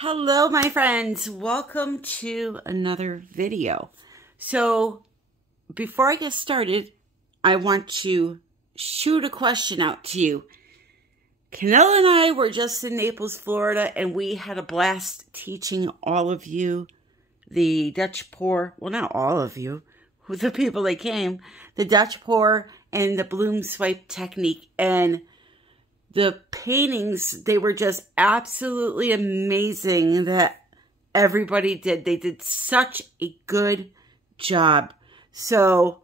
Hello, my friends. Welcome to another video. So before I get started, I want to shoot a question out to you. Canella and I were just in Naples, Florida, and we had a blast teaching all of you the Dutch pour. Well, not all of you, the people that came, the Dutch pour and the bloom swipe technique. And the paintings, they were just absolutely amazing that everybody did. They did such a good job. So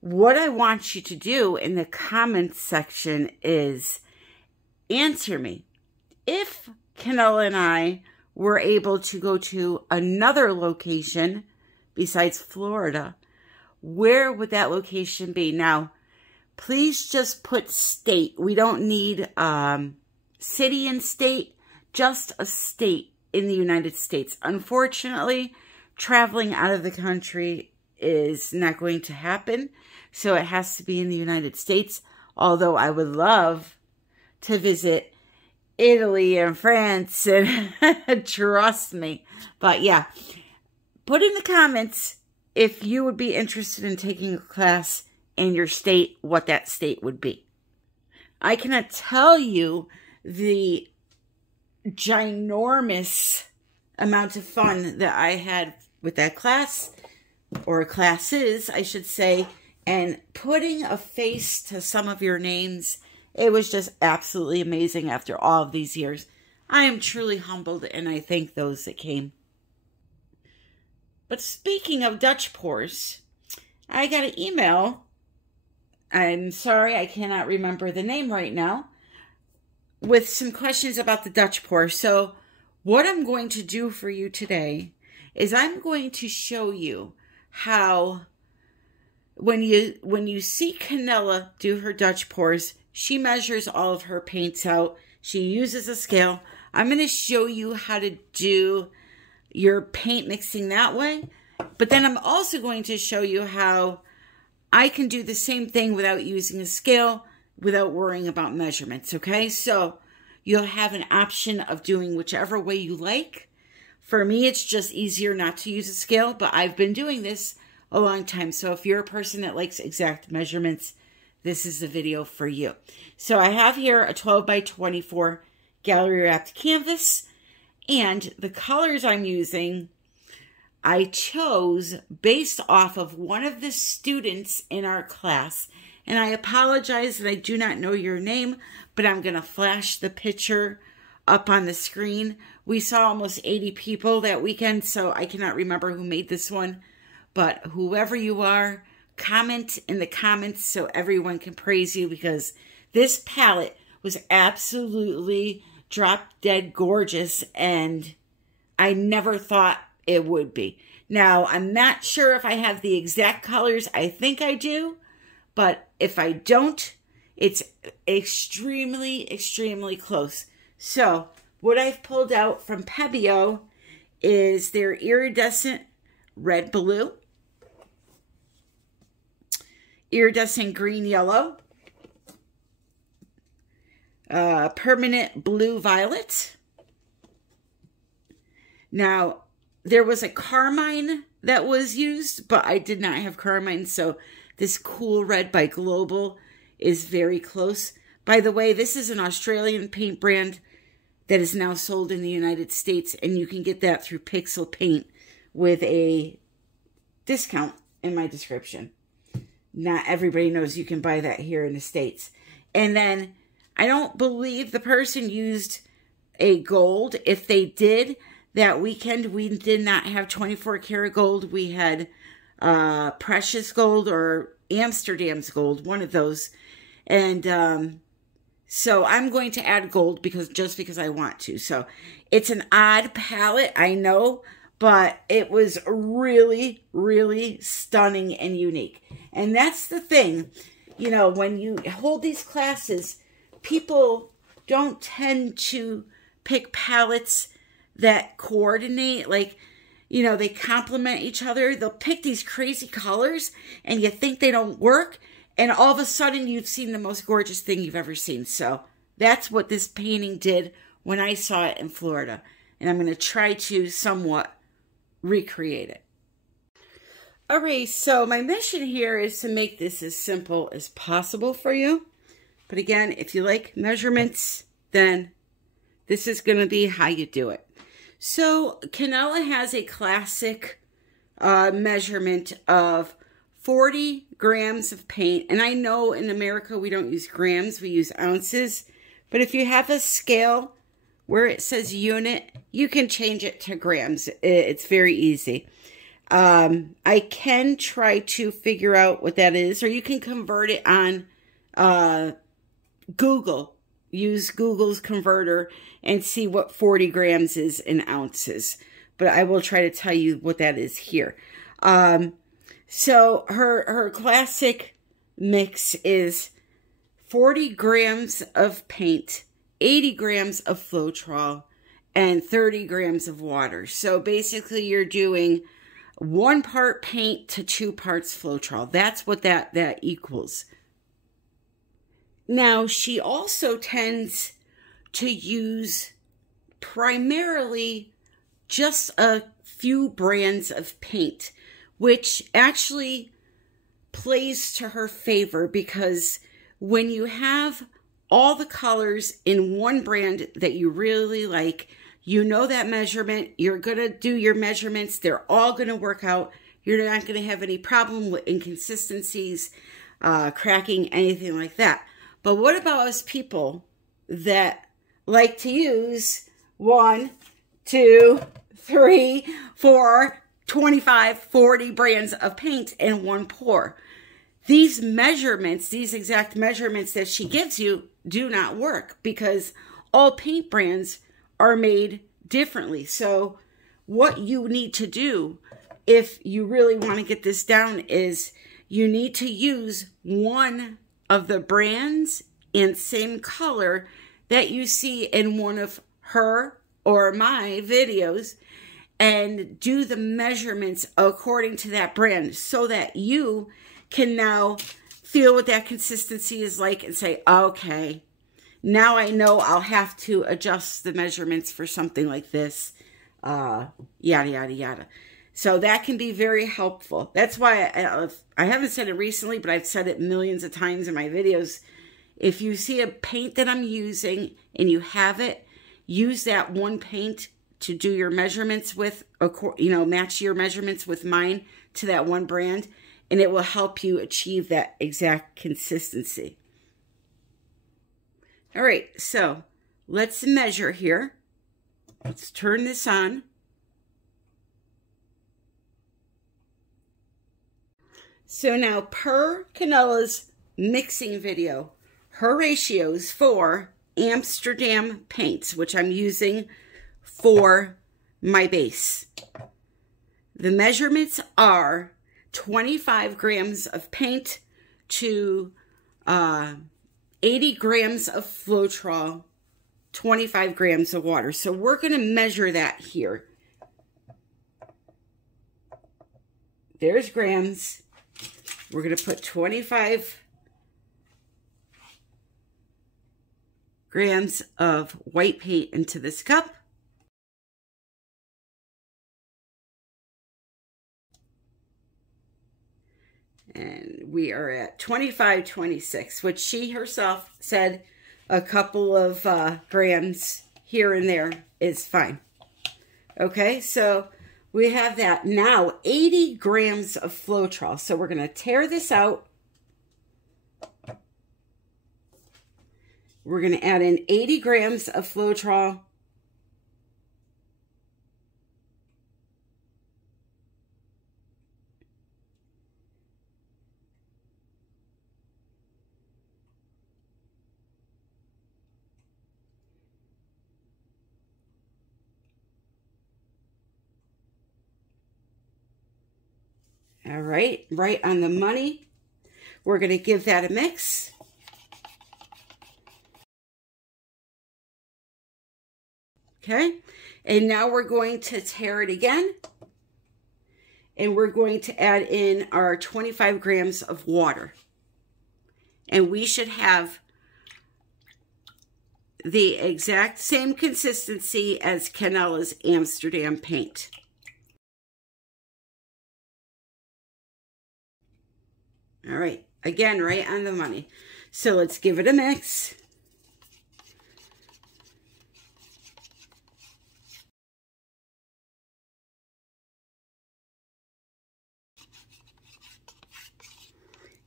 what I want you to do in the comments section is answer me. If Canella and I were able to go to another location besides Florida, where would that location be? Now, please just put state. We don't need city and state, just a state in the United States. Unfortunately, traveling out of the country is not going to happen, so it has to be in the United States, although I would love to visit Italy and France, and trust me. But yeah, put in the comments if you would be interested in taking a class in your state, what that state would be. I cannot tell you the ginormous amount of fun that I had with that class, or classes, I should say, and putting a face to some of your names. It was just absolutely amazing after all of these years. I am truly humbled, and I thank those that came. But speaking of Dutch pours, I got an email. I'm sorry, I cannot remember the name right now, with some questions about the Dutch pour. So what I'm going to do for you today is I'm going to show you how when you see Canella do her Dutch pours, she measures all of her paints out. She uses a scale. I'm going to show you how to do your paint mixing that way. But then I'm also going to show you how I can do the same thing without using a scale, without worrying about measurements, okay? So you'll have an option of doing whichever way you like. For me, it's just easier not to use a scale, but I've been doing this a long time. So if you're a person that likes exact measurements, this is the video for you. So I have here a 12 by 24 gallery wrapped canvas, and the colors I'm using I chose based off of one of the students in our class. And I apologize that I do not know your name, but I'm going to flash the picture up on the screen. We saw almost 80 people that weekend, so I cannot remember who made this one. But whoever you are, comment in the comments so everyone can praise you, because this palette was absolutely drop dead gorgeous, and I never thought it would be. Now, I'm not sure if I have the exact colors. I think I do, but if I don't, it's extremely, extremely close. So what I've pulled out from Pebeo is their iridescent red blue, iridescent green yellow, permanent blue violet. Now, there was a carmine that was used, but I did not have carmine, so this cool red by Global is very close. By the way, this is an Australian paint brand that is now sold in the United States, and you can get that through Pixel Paint with a discount in my description. Not everybody knows you can buy that here in the States. And then I don't believe the person used a gold. If they did, that weekend, we did not have 24 karat gold. We had precious gold or Amsterdam's gold, one of those. And so I'm going to add gold just because I want to. So it's an odd palette, I know, but it was really, really stunning and unique. And that's the thing, you know, when you hold these classes, people don't tend to pick palettes that coordinate, like, you know, they complement each other. They'll pick these crazy colors and you think they don't work, and all of a sudden you've seen the most gorgeous thing you've ever seen. So that's what this painting did when I saw it in Florida. and I'm going to try to somewhat recreate it. All right, so my mission here is to make this as simple as possible for you. But again, if you like measurements, then this is going to be how you do it. So Canella has a classic measurement of 40 grams of paint. And I know in America we don't use grams, we use ounces. But if you have a scale where it says unit, you can change it to grams. It's very easy. I can try to figure out what that is, or you can convert it on Google. Use Google's converter and see what 40 grams is in ounces. But I will try to tell you what that is here. So her classic mix is 40 grams of paint, 80 grams of Flotrol, and 30 grams of water. So basically you're doing 1 part paint to 2 parts Flotrol. That's what that equals. Now, she also tends to use primarily just a few brands of paint, which actually plays to her favor, because when you have all the colors in one brand that you really like, you know that measurement, you're going to do your measurements, they're all going to work out. You're not going to have any problem with inconsistencies, cracking, anything like that. But what about us people that like to use 1, 2, 3, 4, 25, 40 brands of paint in one pour? These measurements, these exact measurements that she gives you do not work, because all paint brands are made differently. So what you need to do if you really want to get this down is you need to use one of the brands and same color that you see in one of her or my videos, and do the measurements according to that brand, so that you can now feel what that consistency is like and say, okay, now I know I'll have to adjust the measurements for something like this, yada, yada, yada. So that can be very helpful. That's why I haven't said it recently, but I've said it millions of times in my videos. If you see a paint that I'm using and you have it, use that one paint to do your measurements with, match your measurements with mine to that one brand, and it will help you achieve that exact consistency. All right, so let's measure here. Let's turn this on. So now, per Canella's mixing video, her ratios for Amsterdam paints, which I'm using for my base, the measurements are 25 grams of paint to 80 grams of Flotrol, 25 grams of water. So we're going to measure that here. There's grams. We're going to put 25 grams of white paint into this cup. And we are at 25.26, which she herself said a couple of grams here and there is fine. Okay, so we have that. Now, 80 grams of Flotrol. So we're going to tear this out. We're going to add in 80 grams of Flotrol. All right, right on the money. We're going to give that a mix. Okay, and now we're going to tear it again. And we're going to add in our 25 grams of water. And we should have the exact same consistency as Canella's Amsterdam paint. All right, again, right on the money. So let's give it a mix.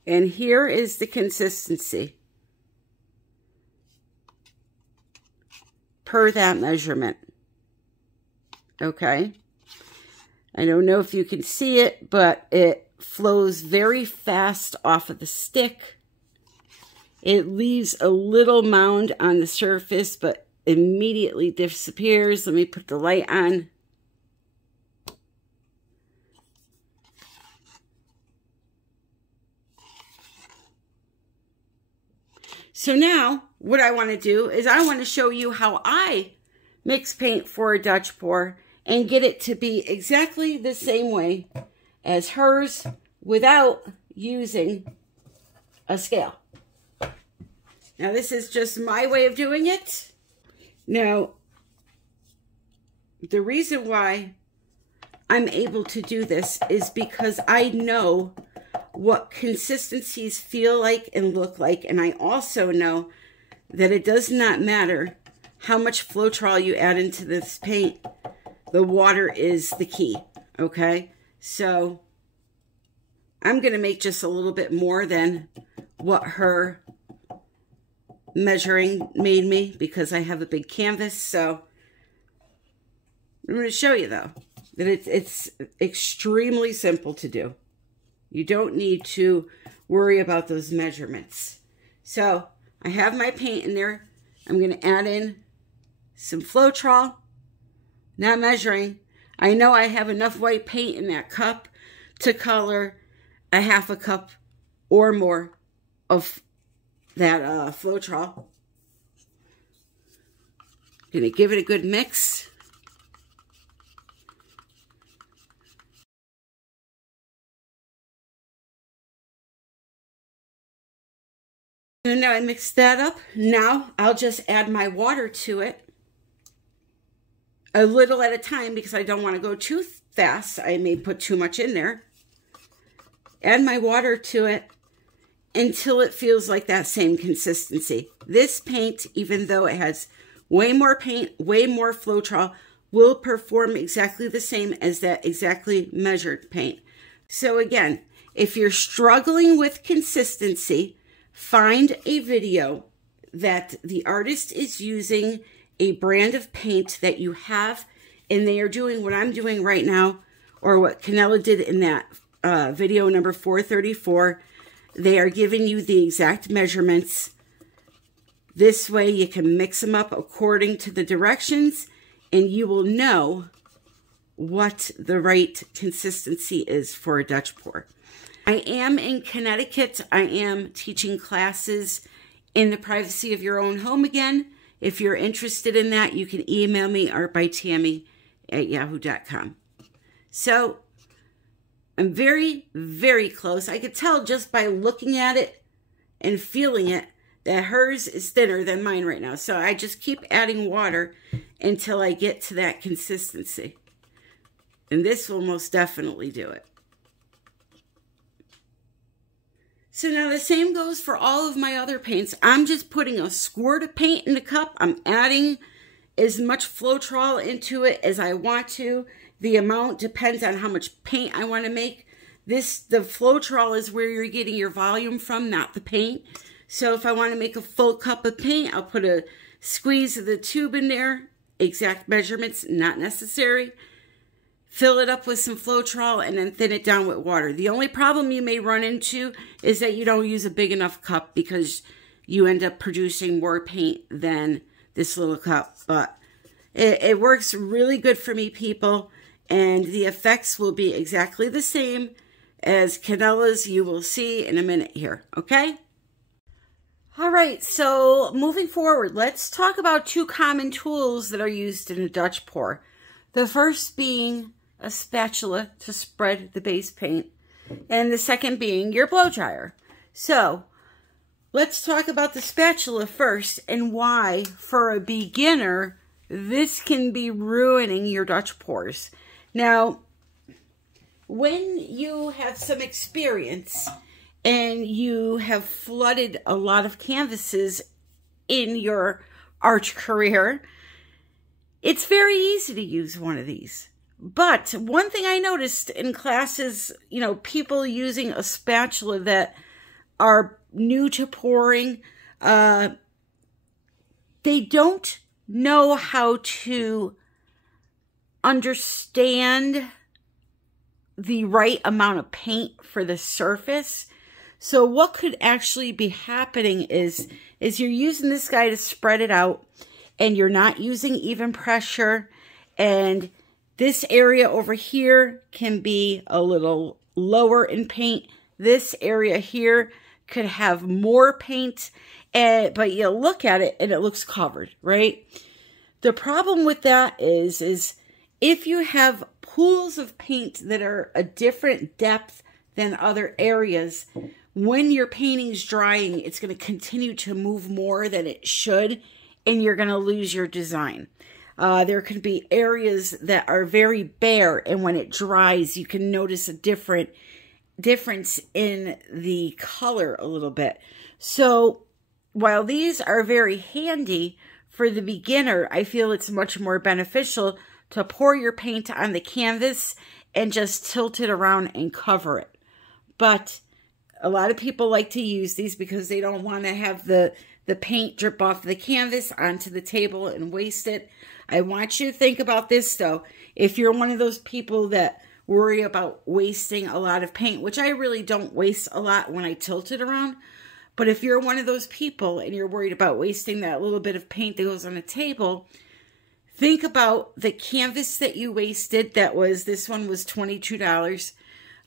And here is the consistency per that measurement. Okay. I don't know if you can see it, but it flows very fast off of the stick. It leaves a little mound on the surface, but immediately disappears. Let me put the light on. So now what I want to do is I want to show you how I mix paint for a Dutch pour and get it to be exactly the same way as hers without using a scale. Now this is just my way of doing it. Now, the reason why I'm able to do this is because I know what consistencies feel like and look like, and I also know that it does not matter how much Flotrol you add into this paint. The water is the key, okay? So I'm going to make just a little bit more than what her measuring made me because I have a big canvas. So I'm going to show you, though, that it's extremely simple to do. You don't need to worry about those measurements. So I have my paint in there. I'm going to add in some Flotrol. Not measuring. I know I have enough white paint in that cup to color a half a cup or more of that Flotrol. Going to give it a good mix. And now I mixed that up. Now I'll just add my water to it a little at a time because I don't want to go too fast. I may put too much in there. Add my water to it until it feels like that same consistency. This paint, even though it has way more paint, way more Flotrol, will perform exactly the same as that exactly measured paint. So again, if you're struggling with consistency, find a video that the artist is using a brand of paint that you have, and they are doing what I'm doing right now, or what Canella did in that video number 434. They are giving you the exact measurements. This way you can mix them up according to the directions, and you will know what the right consistency is for a Dutch pour. I am in Connecticut. I am teaching classes in the privacy of your own home again. If you're interested in that, you can email me artbytammy@yahoo.com. So I'm very, very close. I could tell just by looking at it and feeling it that hers is thinner than mine right now. So I just keep adding water until I get to that consistency. And this will most definitely do it. So now the same goes for all of my other paints. I'm just putting a squirt of paint in the cup. I'm adding as much Flotrol into it as I want to. The amount depends on how much paint I want to make. The Flotrol is where you're getting your volume from, not the paint. So if I want to make a full cup of paint, I'll put a squeeze of the tube in there. Exact measurements, not necessary. Fill it up with some Flotrol and then thin it down with water. The only problem you may run into is that you don't use a big enough cup because you end up producing more paint than this little cup. But it works really good for me, people. And the effects will be exactly the same as Canella's. You will see in a minute here, okay? All right, so moving forward, let's talk about two common tools that are used in a Dutch pour. The first being a spatula to spread the base paint, and the second being your blow dryer. So Let's talk about the spatula first and why, for a beginner, this can be ruining your Dutch pours. Now, when you have some experience and you have flooded a lot of canvases in your art career, it's very easy to use one of these. But one thing I noticed in classes, you know, people using a spatula that are new to pouring, they don't know how to understand the right amount of paint for the surface. So what could actually be happening is you're using this guy to spread it out, and you're not using even pressure, and this area over here can be a little lower in paint. This area here could have more paint, but you look at it and it looks covered, right? The problem with that is if you have pools of paint that are a different depth than other areas, when your painting's drying, it's going to continue to move more than it should, and you're going to lose your design. There can be areas that are very bare, and when it dries, you can notice a difference in the color a little bit. So while these are very handy for the beginner, I feel it's much more beneficial to pour your paint on the canvas and just tilt it around and cover it. But a lot of people like to use these because they don't want to have the paint drip off the canvas onto the table and waste it. I want you to think about this, though. If you're one of those people that worry about wasting a lot of paint, which I really don't waste a lot when I tilt it around, but if you're one of those people and you're worried about wasting that little bit of paint that goes on a table, think about the canvas that you wasted. This one was $22.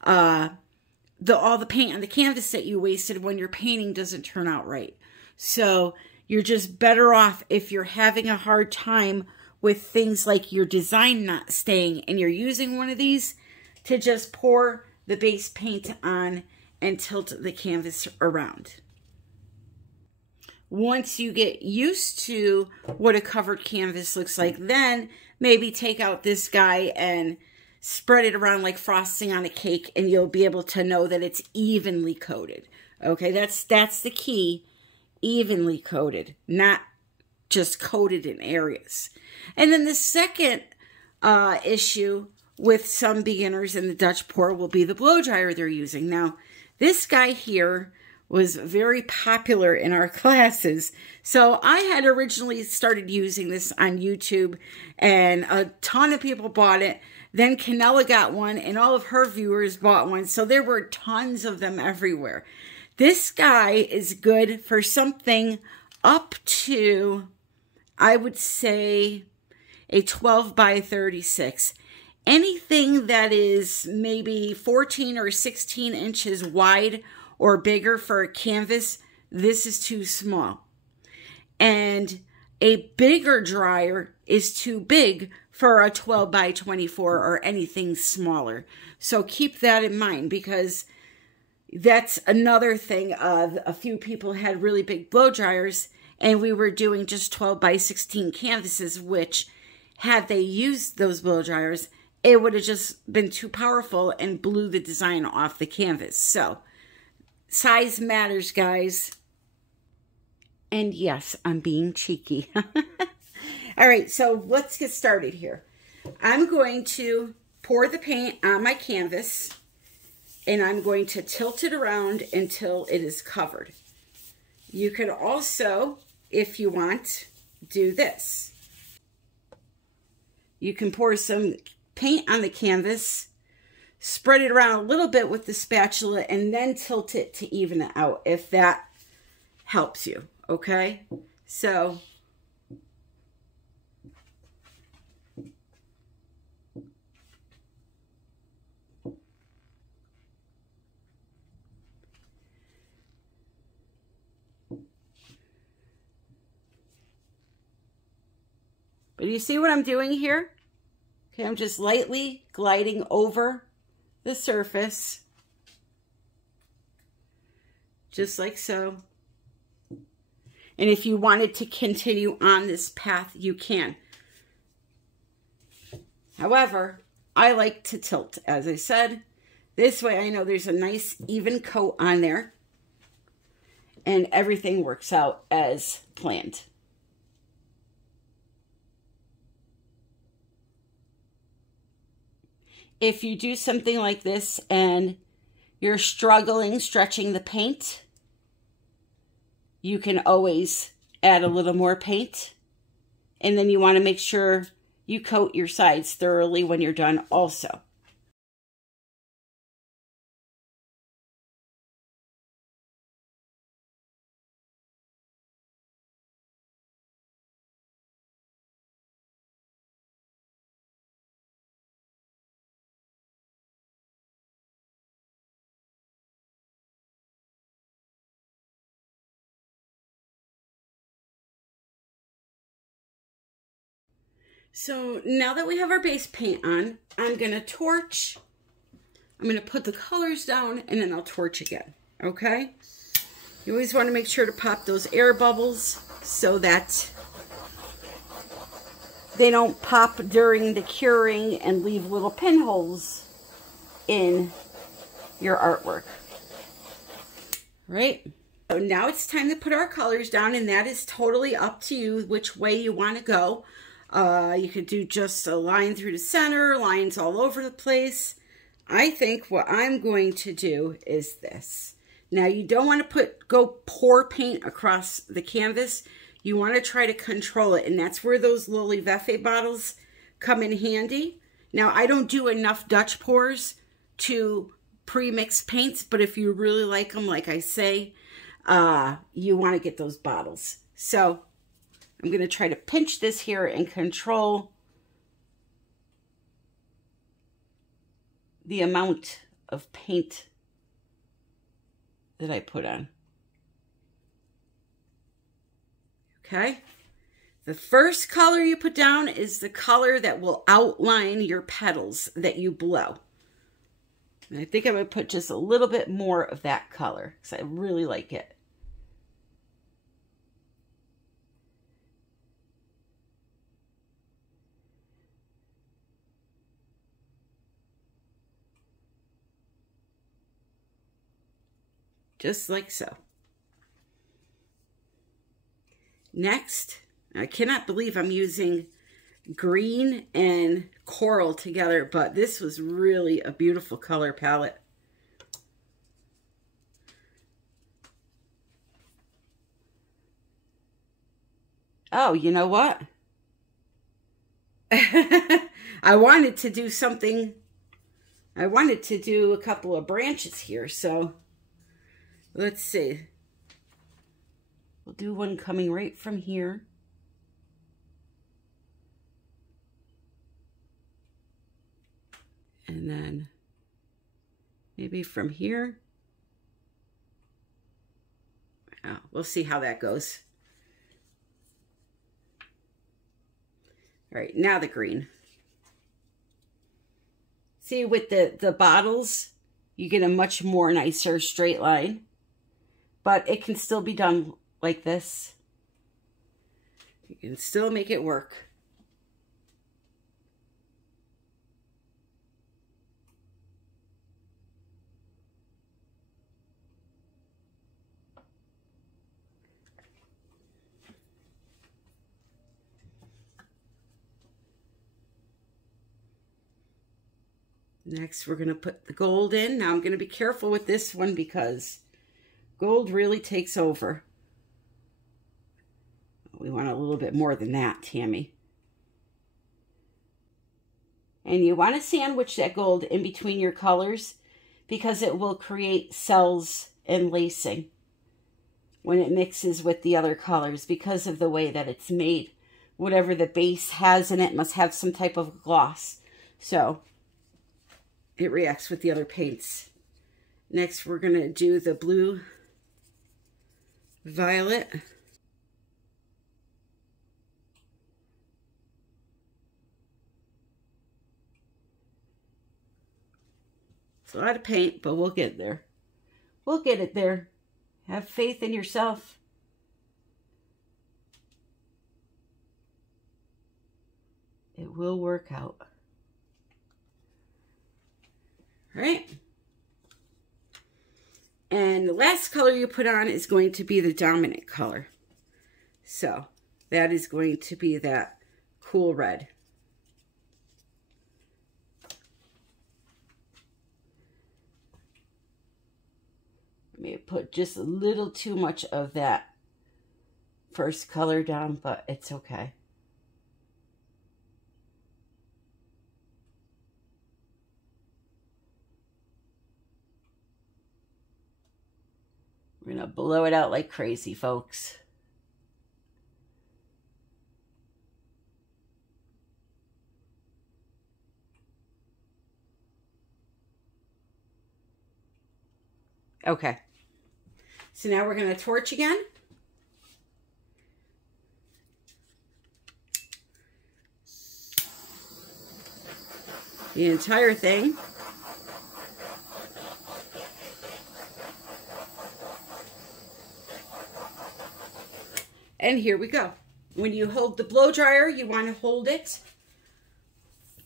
All the paint on the canvas that you wasted when your painting doesn't turn out right. So you're just better off if you're having a hard time with things like your design not staying and you're using one of these, to just pour the base paint on and tilt the canvas around. Once you get used to what a covered canvas looks like, then maybe take out this guy and spread it around like frosting on a cake, and you'll be able to know that it's evenly coated. Okay, that's the key. Evenly coated, not just coated in areas. And then the second issue with some beginners in the Dutch pour will be the blow dryer they're using. Now, this guy here was very popular in our classes. So I had originally started using this on YouTube, and a ton of people bought it. Then Canella got one, and all of her viewers bought one. So there were tons of them everywhere. This guy is good for something up to, I would say, a 12 by 36. Anything that is maybe 14 or 16 inches wide or bigger for a canvas, this is too small. And a bigger dryer is too big for a 12 by 24 or anything smaller. So keep that in mind, because that's another thing. A few people had really big blow dryers, and we were doing just 12 by 16 canvases, which, had they used those blow dryers, it would have just been too powerful and blew the design off the canvas. So size matters, guys. And yes, I'm being cheeky. All right, so let's get started here. I'm going to pour the paint on my canvas, and I'm going to tilt it around until it is covered. You could also, if you want, do this. You can pour some paint on the canvas, spread it around a little bit with the spatula, and then tilt it to even it out, if that helps you, okay? So but you see what I'm doing here? Okay, I'm just lightly gliding over the surface, just like so. And if you wanted to continue on this path, you can. However, I like to tilt, as I said. This way I know there's a nice even coat on there. And everything works out as planned. If you do something like this and you're struggling stretching the paint, you can always add a little more paint. And then you want to make sure you coat your sides thoroughly when you're done also. So now that we have our base paint on, I'm going to torch. I'm going to put the colors down and then I'll torch again. Okay? You always want to make sure to pop those air bubbles so that they don't pop during the curing and leave little pinholes in your artwork. Right? So now it's time to put our colors down, and that is totally up to you which way you want to go. You could do just a line through the center, lines all over the place. I think what I'm going to do is this. Now, you don't want to go pour paint across the canvas. You want to try to control it, and that's where those Lily Veffe bottles come in handy. Now, I don't do enough Dutch pours to pre-mix paints, but if you really like them, like I say, you want to get those bottles. So I'm going to try to pinch this here and control the amount of paint that I put on. Okay. The first color you put down is the color that will outline your petals that you blow. And I think I'm going to put just a little bit more of that color because I really like it. Just like so. Next, I cannot believe I'm using green and coral together, but this was really a beautiful color palette. Oh, you know what? I wanted to do something. I wanted to do a couple of branches here, so let's see. We'll do one coming right from here. And then maybe from here. Oh, we'll see how that goes. All right, now the green. See, with the bottles, you get a much more nicer straight line. But it can still be done like this. You can still make it work. Next, we're going to put the gold in. Now, I'm going to be careful with this one because gold really takes over. We want a little bit more than that, Tammy. And you want to sandwich that gold in between your colors because it will create cells and lacing when it mixes with the other colors because of the way that it's made. Whatever the base has in it must have some type of gloss. So it reacts with the other paints. Next, we're going to do the blue violet. It's a lot of paint, but we'll get there. We'll get it there. Have faith in yourself. It will work out. All right. And the last color you put on is going to be the dominant color. So that is going to be that cool red. I may have put just a little too much of that first color down, but it's okay. We're going to blow it out like crazy, folks. Okay. So now we're going to torch again. The entire thing. And here we go. When you hold the blow dryer, you want to hold it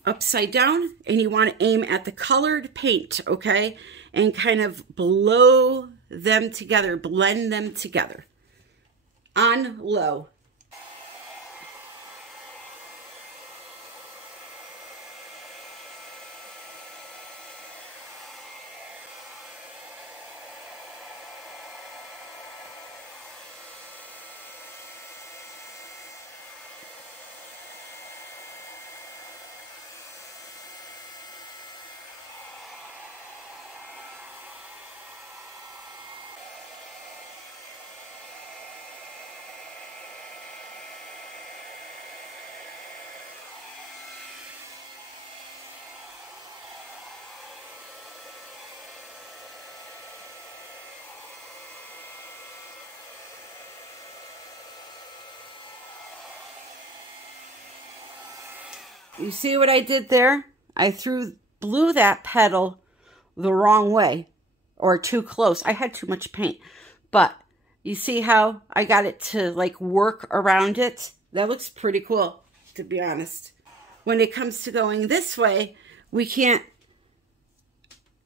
upside down and you want to aim at the colored paint, okay? And kind of blow them together, blend them together on low. You see what I did there? I blew that petal the wrong way or too close. I had too much paint, but you see how I got it to like work around it? That looks pretty cool, to be honest. When it comes to going this way, we can't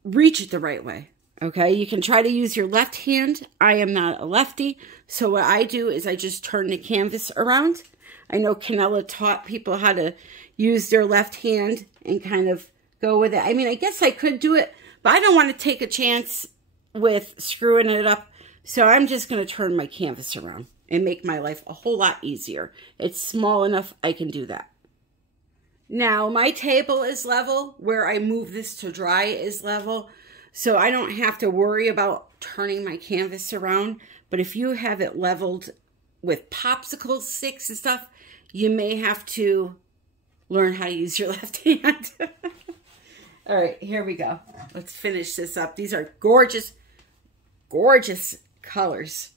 reach it the right way. Okay, you can try to use your left hand. I am not a lefty, so what I do is I just turn the canvas around. I know Canella taught people how to use their left hand and kind of go with it. I mean, I guess I could do it, but I don't want to take a chance with screwing it up. So I'm just going to turn my canvas around and make my life a whole lot easier. It's small enough I can do that. Now my table is level. Where I move this to dry is level. So I don't have to worry about turning my canvas around. But if you have it leveled with popsicle sticks and stuff, you may have to learn how to use your left hand. All right, here we go. Let's finish this up. These are gorgeous, gorgeous colors.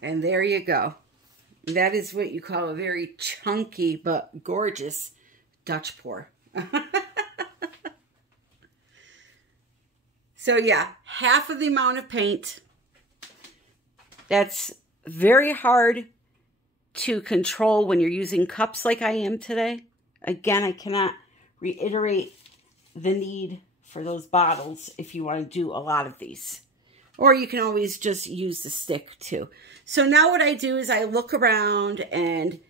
And there you go. That is what you call a very chunky but gorgeous Dutch pour. So yeah, half of the amount of paint. That's very hard to control when you're using cups like I am today. Again, I cannot reiterate the need for those bottles if you want to do a lot of these. Or you can always just use the stick too. So now what I do is I look around and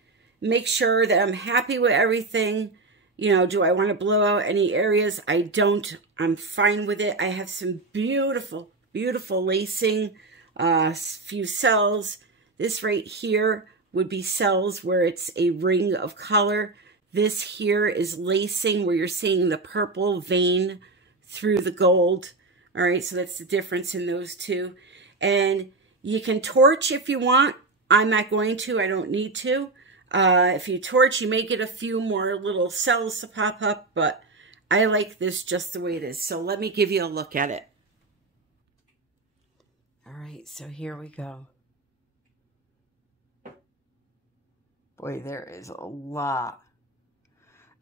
make sure that I'm happy with everything. You know, do I want to blow out any areas? I don't. I'm fine with it. I have some beautiful, beautiful lacing few cells. This right here would be cells where it's a ring of color. This here is lacing where you're seeing the purple vein through the gold. All right, so that's the difference in those two. And you can torch if you want. I'm not going to. I don't need to. If you torch, you may get a few more little cells to pop up, but I like this just the way it is. So let me give you a look at it. All right, so here we go. Boy, there is a lot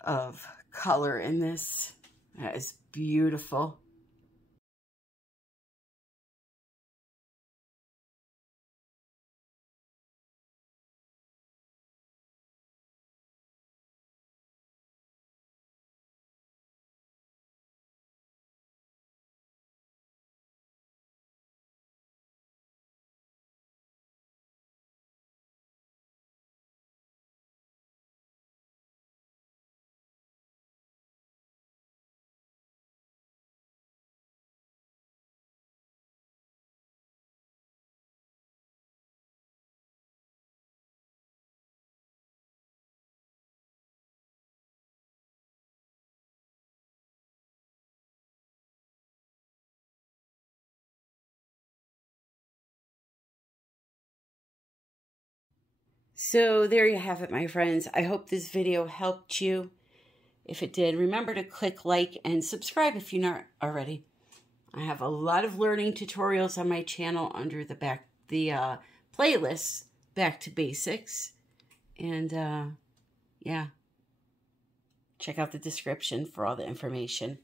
of color in this. That is beautiful. So there you have it, my friends. I hope this video helped you. If it did, remember to click like and subscribe if you're not already. I have a lot of learning tutorials on my channel under the playlist, Back to Basics. And yeah, check out the description for all the information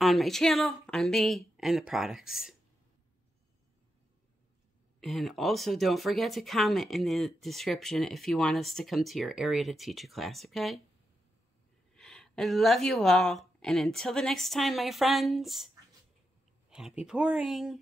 on my channel, on me, and the products. And also, don't forget to comment in the description if you want us to come to your area to teach a class, okay? I love you all. And until the next time, my friends, happy pouring.